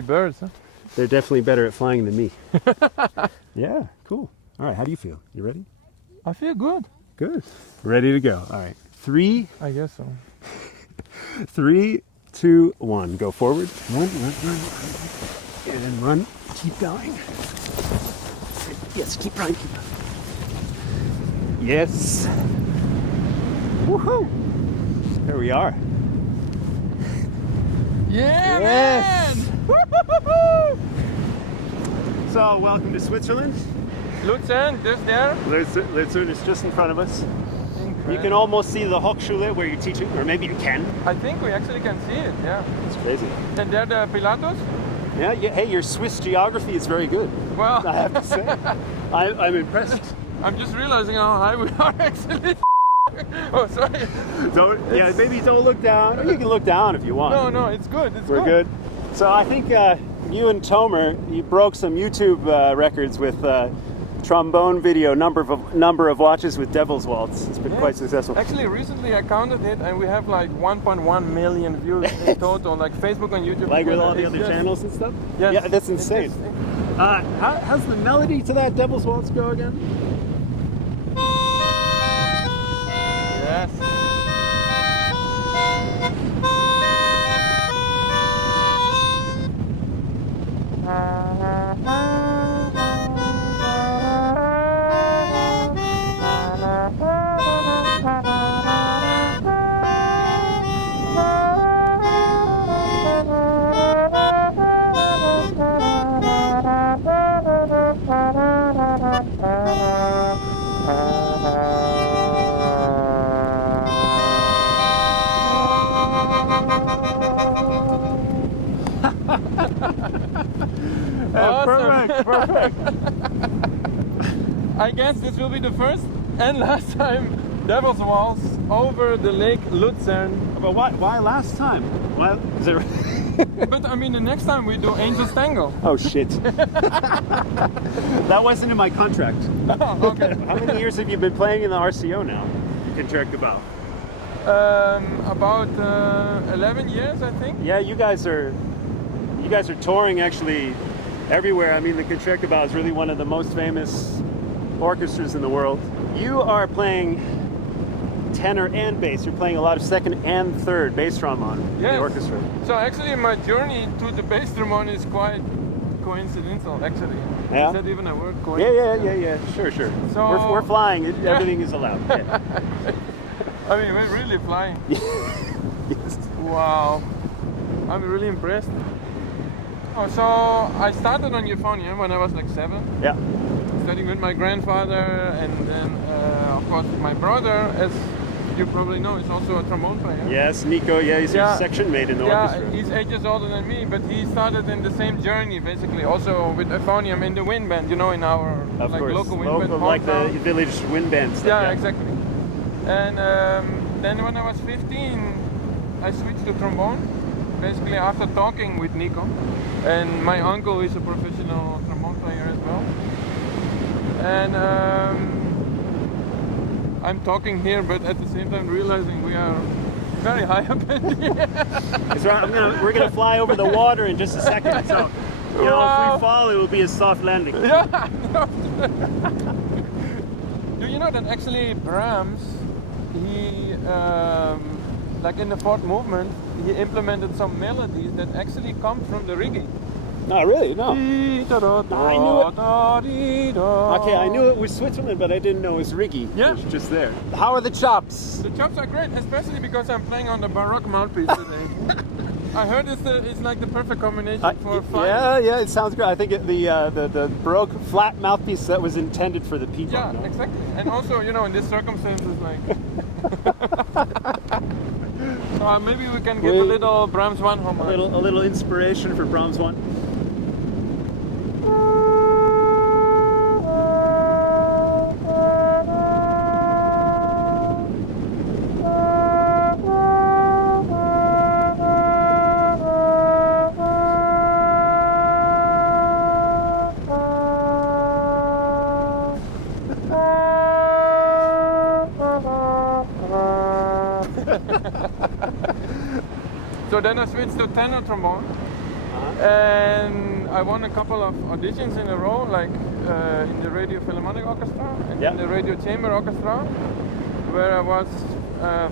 me birds, huh? They're definitely better at flying than me. Yeah, cool. All right, how do you feel? You ready? I feel good. Good. Ready to go. All right. 3, I guess so. 3, 2, 1. Go forward. Run. And then run. Keep going. Yes, keep running. Yes. Woohoo! There we are. Yeah, Yes. man! So, welcome to Switzerland. Lucerne, just there. Lucerne is just in front of us. Incredible. You can almost see the Hochschule where you're teaching, or maybe you can. I think we actually can see it, yeah. It's crazy. And there the Pilatus. Yeah, hey, your Swiss geography is very good, Well, I have to say. I'm impressed. I'm just realizing how high we are actually. Oh, sorry. Yeah, maybe don't look down. Or you can look down if you want. No, it's good. We're good. So I think you and Tomer, you broke some YouTube records with trombone video, number of watches with Devil's Waltz. It's been quite successful. Actually, recently I counted it, and we have like 1.1 million views in total, like Facebook and YouTube. Like with all the other channels and stuff? Yes. Yeah, that's insane. How's the melody to that Devil's Waltz go again? Yes. Awesome. Perfect. I guess this will be the first and last time Devil's Waltz over the Lake Lucerne. But why last time? Why is it? But I mean, the next time we do Angel's Tango. Oh shit! That wasn't in my contract. Oh, okay. How many years have you been playing in the RCO now? Concertgebouw. About 11 years, I think. Yeah, you guys are touring actually everywhere. I mean, the Concertgebouw is really one of the most famous orchestras in the world. You are playing tenor and bass. You're playing a lot of second and third bass trombone in the orchestra. So actually my journey to the bass trombone is quite coincidental, actually. Yeah? Is that even a word? Coincidental? Yeah. Sure. So We're flying. Everything is allowed. Yeah. I mean, we're really flying. Yes. Wow. I'm really impressed. Oh, so I started on euphonium when I was like 7. Yeah. Studying with my grandfather, and then of course my brother, as you probably know, is also a trombone player. Yes, Nico. Yeah, he's your section mate in the orchestra. Yeah, he's 8 years older than me, but he started in the same journey, basically, also with euphonium in the wind band, you know, in our local wind band. Like the village wind band stuff. Yeah, exactly. And then when I was 15, I switched to trombone, basically after talking with Nico. And my uncle is a professional trombone player as well. And I'm talking here, but at the same time realizing we are very high up in the air. That's right. We're gonna fly over the water in just a second. So, if we fall, it will be a soft landing. Yeah. Do you know that actually Brahms, he like in the fourth movement, he implemented some melodies that actually come from the rigging. No, really? No. I knew it. Okay, I knew it was Switzerland, but I didn't know it was Rigi. Yeah. It was just there. How are the chops? The chops are great, especially because I'm playing on the Baroque mouthpiece today. I heard it's like the perfect combination for fun. Yeah, it sounds great. I think the Baroque flat mouthpiece that was intended for the people. Yeah, exactly. And also, you know, in these circumstances, like... maybe we can give a little Brahms 1 homage. A little inspiration for Brahms 1. So then I switched to tenor trombone. And I won a couple of auditions in a row, like in the Radio Philharmonic Orchestra and in the Radio Chamber Orchestra, where I was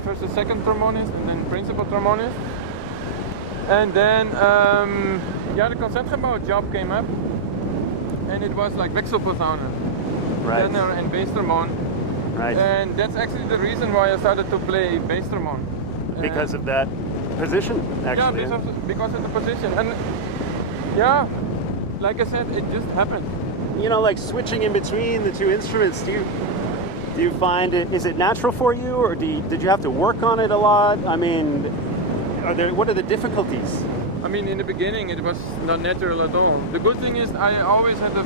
first a second trombonist and then principal trombonist. And then the Concertgebouw job came up, and it was like Wechselposaunen, tenor and bass trombone. Right. And that's actually the reason why I started to play bass trombone. Because of that position, actually. Yeah, because of the position. And yeah, like I said, it just happened. You know, like switching in between the two instruments, do you find it, is it natural for you, or did you have to work on it a lot? I mean, what are the difficulties? I mean, in the beginning it was not natural at all. The good thing is I always had a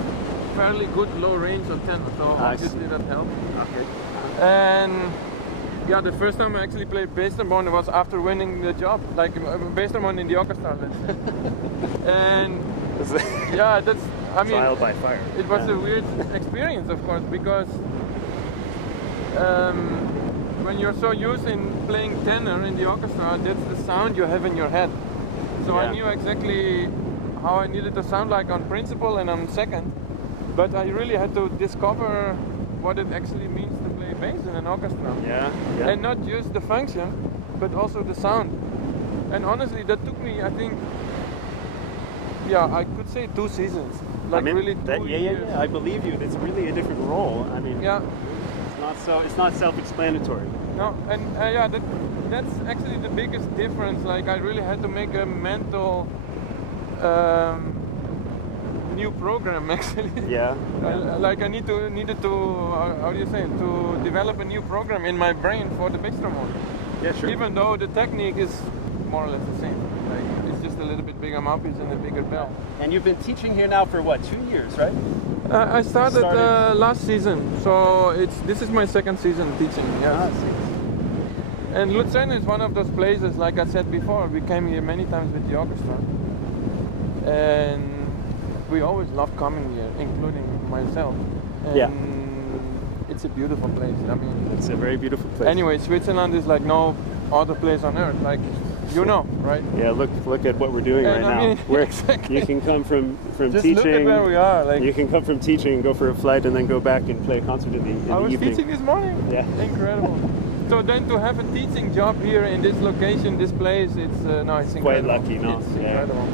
fairly good low range of tenor, so obviously that helped. Okay. And yeah, the first time I actually played bass trombone was after winning the job, like bass trombone in the orchestra, let's say. And yeah, that's, I mean, trial by fire. It was a weird experience, of course, because when you're so used in playing tenor in the orchestra, that's the sound you have in your head. So I knew exactly how I needed to sound like on principal and on second, but I really had to discover what it actually means to play bass in an orchestra. And not just the function, but also the sound. And honestly, that took me, I think, I could say 2 seasons. Like, I mean, really 2 years. I believe you. It's really a different role. I mean, it's not self-explanatory. No, and that's actually the biggest difference. Like, I really had to make a mental new program, actually. Like, I needed to how do you say it? To develop a new program in my brain for the bass trombone. Yeah, sure. Even though the technique is more or less the same. Like, it's just a little bit bigger mouthpiece and a bigger bell. And you've been teaching here now for what, 2 years, right? I started last season, so this is my second season teaching. And Lucerne is one of those places, like I said before, we came here many times with the orchestra. And we always love coming here, including myself. And it's a beautiful place. I mean, it's a very beautiful place. Anyway, Switzerland is like no other place on earth. Like, you know, right? Yeah, look at what we're doing right now. Exactly. You can come from just teaching. Look at where we are. Like, you can come from teaching and go for a flight and then go back and play a concert in the evening. I was teaching this morning. Yeah. Incredible. So then to have a teaching job here in this location, this place, it's it's incredible. Quite lucky, no? It's incredible.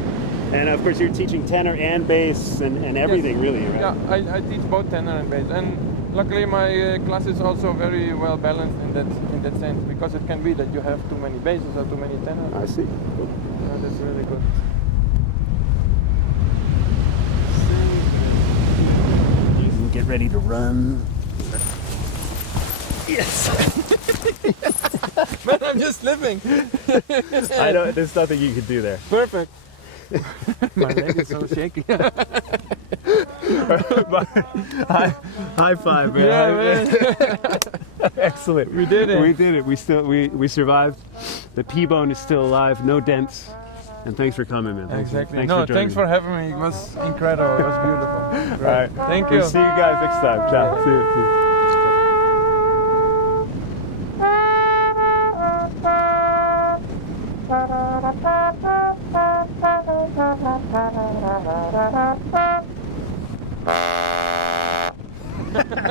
And of course you're teaching tenor and bass and everything, really, right? Yeah, I teach both tenor and bass. And luckily my class is also very well balanced in that sense, because it can be that you have too many basses or too many tenors. I see. Cool. That's really good. You can get ready to run. Yes! Man, I'm just slipping. I know, there's nothing you can do there. Perfect. My leg is so shaky. High five, man. Yeah, man. Excellent. We did it. We did it. We survived. The P-bone is still alive, no dents. And thanks for coming, man. Exactly. Thanks for having me. It was incredible. It was beautiful. All right. Thank you. We'll see you guys next time. Ciao. See you. Ha